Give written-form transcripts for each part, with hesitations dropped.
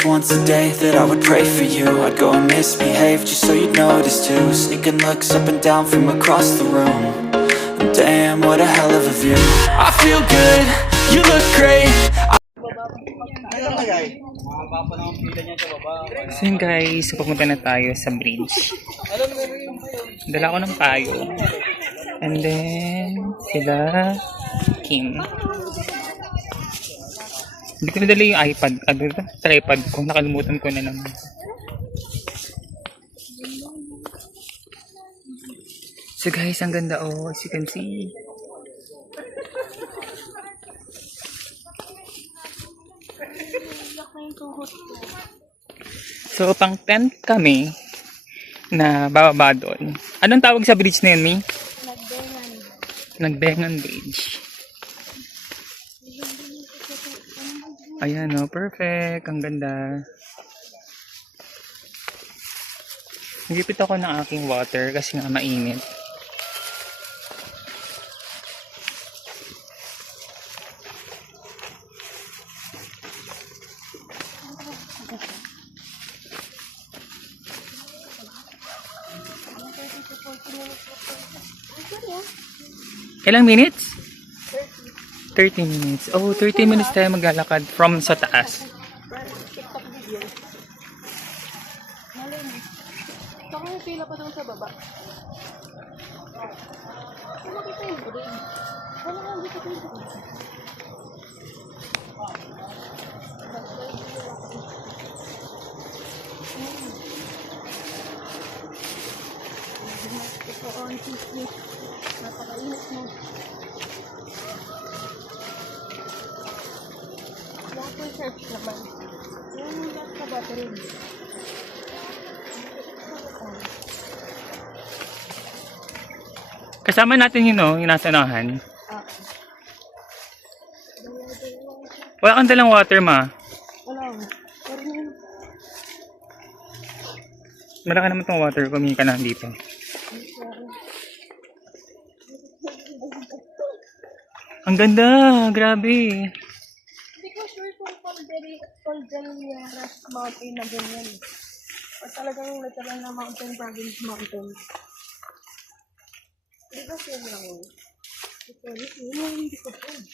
just once a day that I would pray for you. I'd go and misbehave just so you'd notice too. Sneaking looks up and down from across the room. And damn, what a hell of a view. I feel good, you look great. So yun guys, pupunta na tayo sa bridge. Dala ko ng payo. And then, sila Kim. Hindi ko nadala yung iPad. Tripod ko. Nakalimutan ko na naman. So guys, ang ganda oh. As you can see. So, pang tent kami na bababa doon. Anong tawag sa bridge na yun, Mi? Nagbengan Bridge. Ayan o, perfect. Ang ganda. Nagipit ako ng aking water kasi nga mainit. Ilang minutes? 30 minutes. Oh, 30 minutes tayo maglalakad from sa taas. Saka yung pila pa doon sa baba. Ano makita yung green? Ano nga dito yung green? Ito on sismi. Napakainit mo. Water search naman. Yung gas sa battery. Kasama natin yun, no? Yung nasa unahan. Wala kang dalang water, ma. Wala. Malaki naman tong water. Kumingi ka na dito. Ang ganda! Grabe! Hindi ko sure kung Cordilleras Mountain na ganyan. O talagang literal na mountain, province mountain. Hindi ko sure lang yun. Hindi ko sure.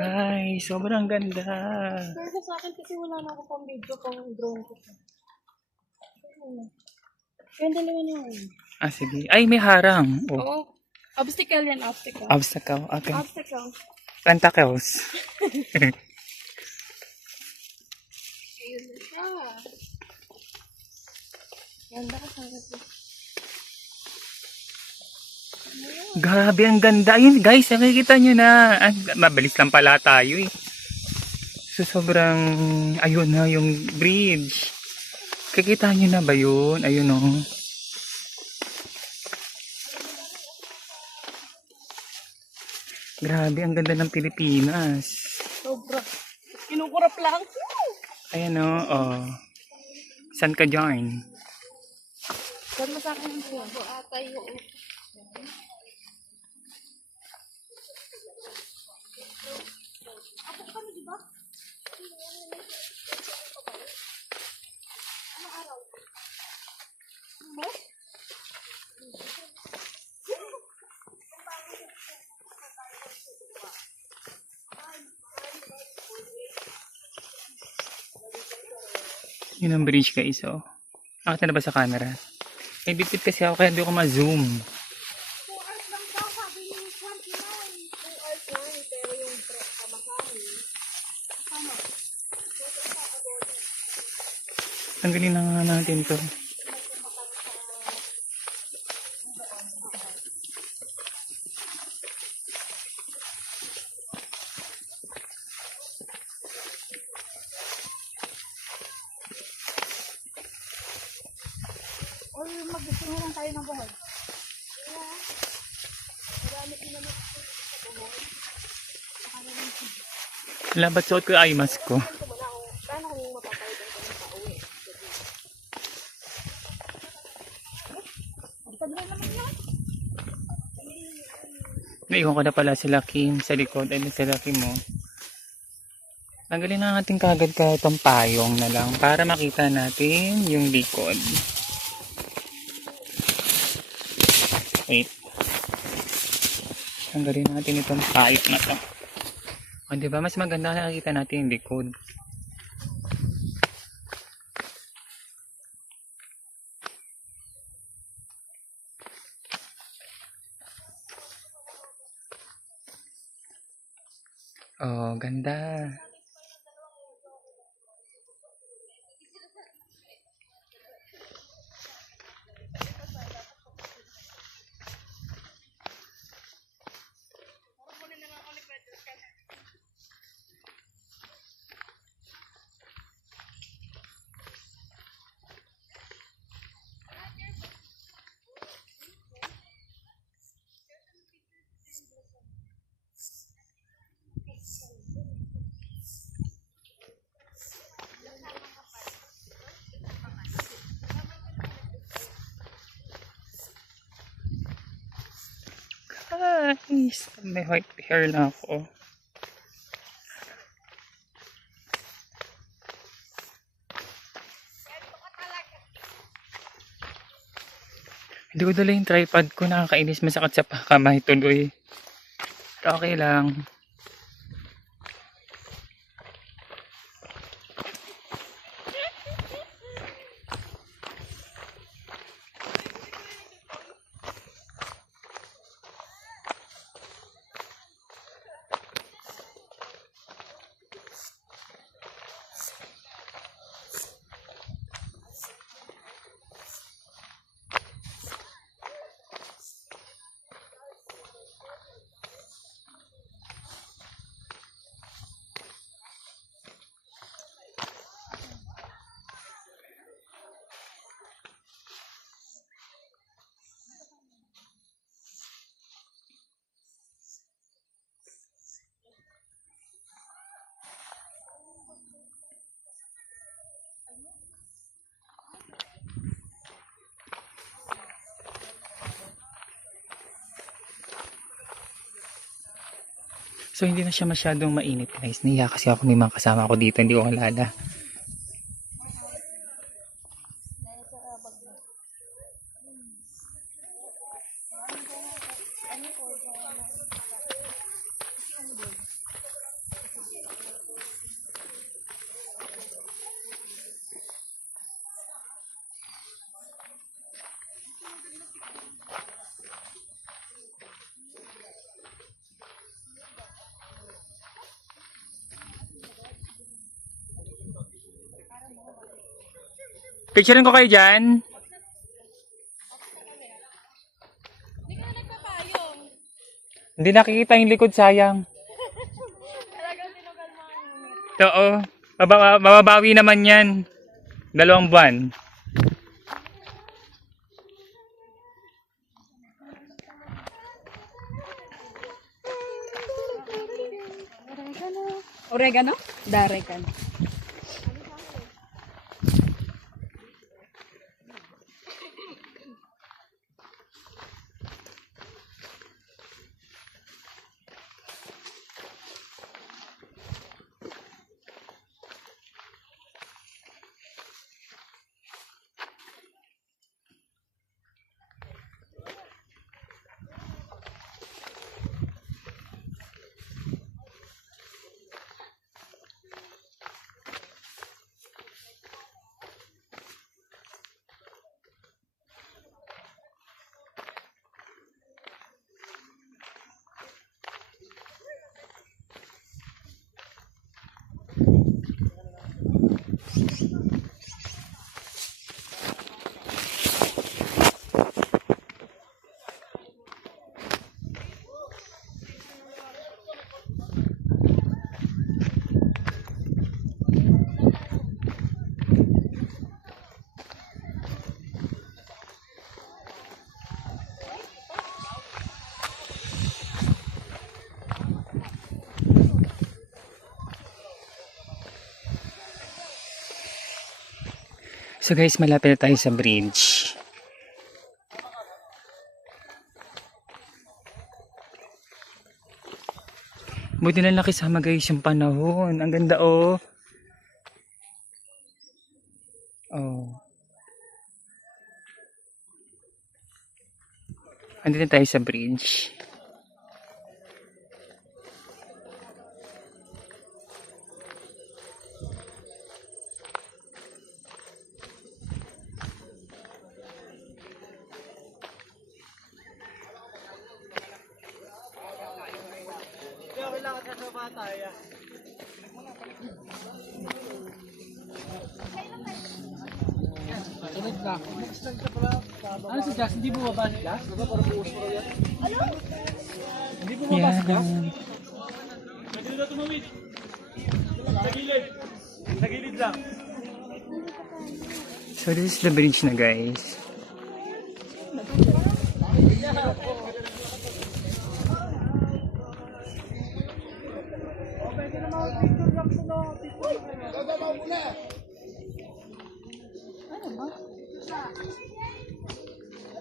Ay, sobrang ganda. Pero sa akin kasi wala na ako pang video pang drone ko. Yung dalawa na yun. Ah, sige. Ay, may harang. Oh. Oo. Obstacle yan, obstacle. Obstacle. Okay. Obstacle. Tentacles. Ayun na siya. Ganda ka sa ito. Grabe, ang ganda. Ayun, guys, nakikita nyo na. Mabilis lang pala tayo eh. So, sobrang, ayun na yung bridge. Kikita nyo na ba yun? Ayun o. Grabe, ang ganda ng Pilipinas. Sobra. Kinukurap lang. Ayan o. Oh. Saan ka dyan? Saan mo sa akin yung buwan? Atay yung... Ako kami, diba? Ano araw? Ano? Yun ang bridge guys oh. Nakita na ba sa camera? May bitbit kasi ako kaya hindi ko ma-zoom. 2 hours lang daw, sabi niyo 29. 2 hours lang, pero yung pamasahe. Kasama. Tanggalin na nga natin to. Or mag-gusto lang tayo ng buhol. Marami din naman sa buhol. Wala, ba't suot ko yung eye mask ko? Paano kung mapapalitan ko ng pauwi? Sabi na naman yan. Naiwan ko na pala sila Kim sa likod. Ay, sila Kim mo. Tanggalin na natin kagad kahit ang payong na lang para makita natin yung likod. Wait. Tanggalin natin itong payong na to. O, diba? Mas maganda na nakita natin yung likod. Oh, ganda. Guys, may white hair na ako. Hindi ko dala yung tripod ko. Nakakainis, masakit sa kamay tuloy. Pero okay lang. So, hindi na siya masyadong mainit, guys. Nahiya kasi ako, may mga kasama ako dito. Hindi ko kalala. Picturein ko kayo dyan. Hindi ka na nagpapayong. Hindi nakikita yung likod, sayang. Talagang tinugal mo ang unit. Oo. Mababawi naman yan. 2 buwan. Oregano? Daregan. So guys, malapit na tayo sa bridge. Buti na nakisama guys yung panahon. Ang ganda oh. Oh. Andito tayo sa bridge. Ano si Jax? Hindi bumaba si Jax? Hindi bumaba si Jax? Yan. Pwede na tumawid. Sa gilid. Sa gilid lang. So this is the bridge na guys.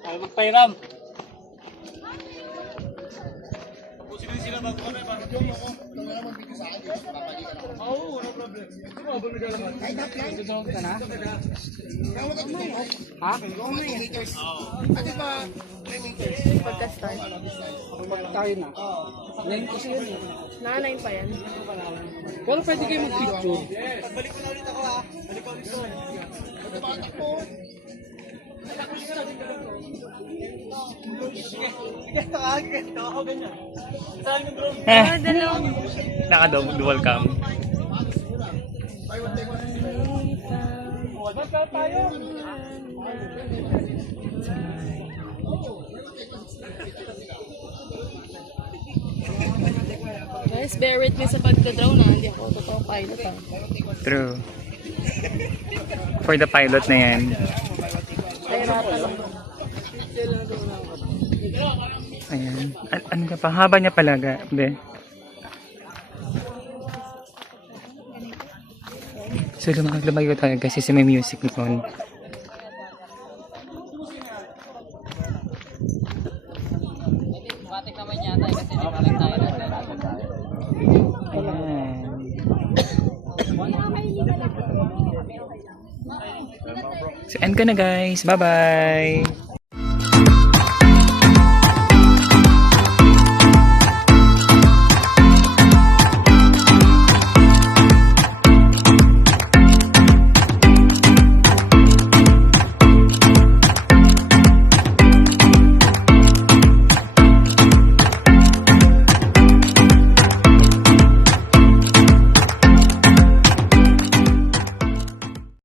Ay, magpairam. Tapusin din sila bago kami. Oo, no problem. Tutulong ka na? Ha? Pagka-start. Tayo na. Ngayon kasi yun. Nanay pa yan. Pero pwede kayo mag-picture. Naka-dual cam. Guys, bear with me sa pagka-draw na. Hindi ako totoong pilot ah. True. For the pilot na yan. Kahiratan lang. Ayan. Ano ka pa? Haba niya palaga. Be. So lumayo tayo kasi may music noon. Matik naman yata kasi di pa rin tayo natin. Ayan. So end ka na guys. Bye bye.